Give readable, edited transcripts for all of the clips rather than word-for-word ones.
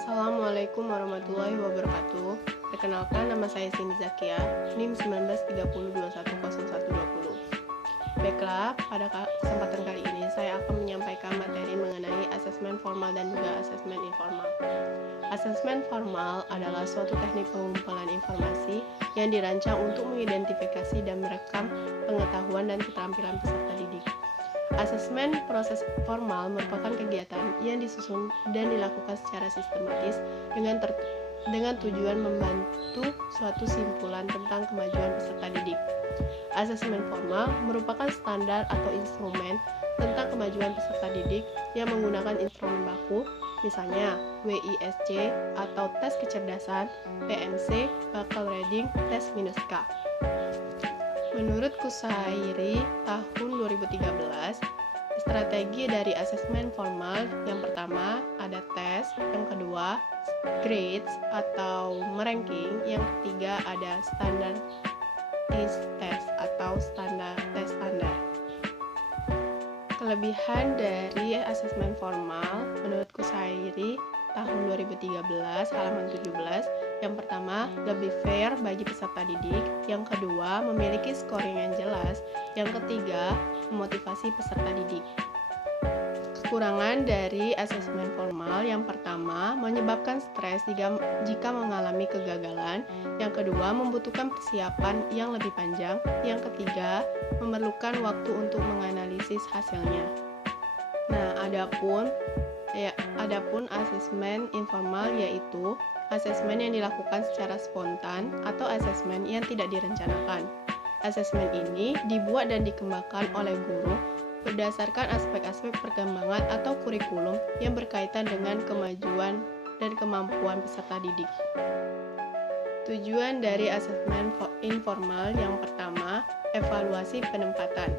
Assalamualaikum warahmatullahi wabarakatuh. Perkenalkan, nama saya Cindy Zakia, NIM 1930210120. Baiklah, pada kesempatan kali ini saya akan menyampaikan materi mengenai asesmen formal dan juga asesmen informal. Asesmen formal adalah suatu teknik pengumpulan informasi yang dirancang untuk mengidentifikasi dan merekam pengetahuan dan keterampilan peserta didik. Asesmen proses formal merupakan kegiatan yang disusun dan dilakukan secara sistematis dengan tujuan membantu suatu simpulan tentang kemajuan peserta didik. Asesmen formal merupakan standar atau instrumen tentang kemajuan peserta didik yang menggunakan instrumen baku, misalnya WISC atau tes kecerdasan, PMC, Bakal Reading, tes -K. Menurut Kusairi tahun 2013, strategi dari asesmen formal yang pertama ada tes, yang kedua grades atau meranking, yang ketiga ada standar test atau tes standar. Kelebihan dari asesmen formal menurut Kusairi tahun 2013 halaman 17, yang pertama, lebih fair bagi peserta didik. Yang kedua, memiliki scoring yang jelas. Yang ketiga, memotivasi peserta didik. Kekurangan dari asesmen formal yang pertama, menyebabkan stres jika mengalami kegagalan. Yang kedua, membutuhkan persiapan yang lebih panjang. Yang ketiga, memerlukan waktu untuk menganalisis hasilnya. Nah, adapun asesmen informal yaitu asesmen yang dilakukan secara spontan atau asesmen yang tidak direncanakan. Asesmen ini dibuat dan dikembangkan oleh guru berdasarkan aspek-aspek perkembangan atau kurikulum yang berkaitan dengan kemajuan dan kemampuan peserta didik. Tujuan dari asesmen informal yang pertama, evaluasi penempatan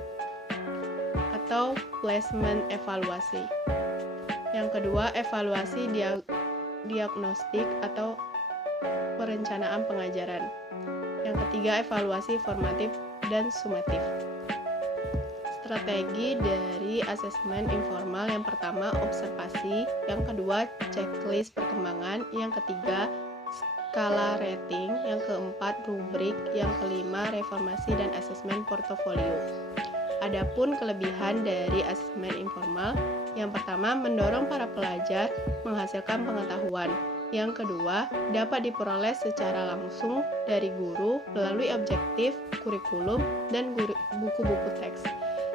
atau placement evaluasi. Yang kedua, evaluasi diagnostik atau perencanaan pengajaran. Yang ketiga, evaluasi formatif dan sumatif. Strategi dari asesmen informal yang pertama, observasi. Yang kedua, checklist perkembangan. Yang ketiga, skala rating. Yang keempat, rubrik. Yang kelima, reformasi dan asesmen portofolio. Adapun kelebihan dari asesmen informal, yang pertama, mendorong para pelajar menghasilkan pengetahuan. Yang kedua, dapat diperoleh secara langsung dari guru melalui objektif, kurikulum, dan buku-buku teks.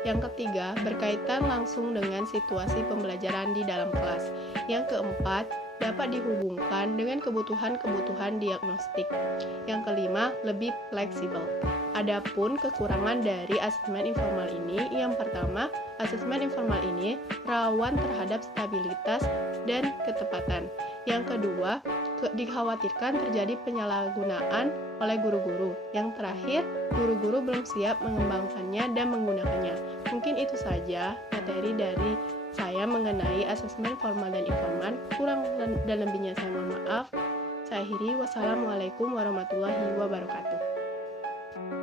Yang ketiga, berkaitan langsung dengan situasi pembelajaran di dalam kelas. Yang keempat, dapat dihubungkan dengan kebutuhan-kebutuhan diagnostik. Yang kelima, lebih fleksibel. Adapun kekurangan dari asesmen informal ini, yang pertama, asesmen informal ini rawan terhadap stabilitas dan ketepatan. Yang kedua, dikhawatirkan terjadi penyalahgunaan oleh guru-guru. Yang terakhir, guru-guru belum siap mengembangkannya dan menggunakannya. Mungkin itu saja materi dari saya mengenai asesmen formal dan informal. Kurang dan lebihnya saya mohon maaf. Saya akhiri. Wassalamualaikum warahmatullahi wabarakatuh.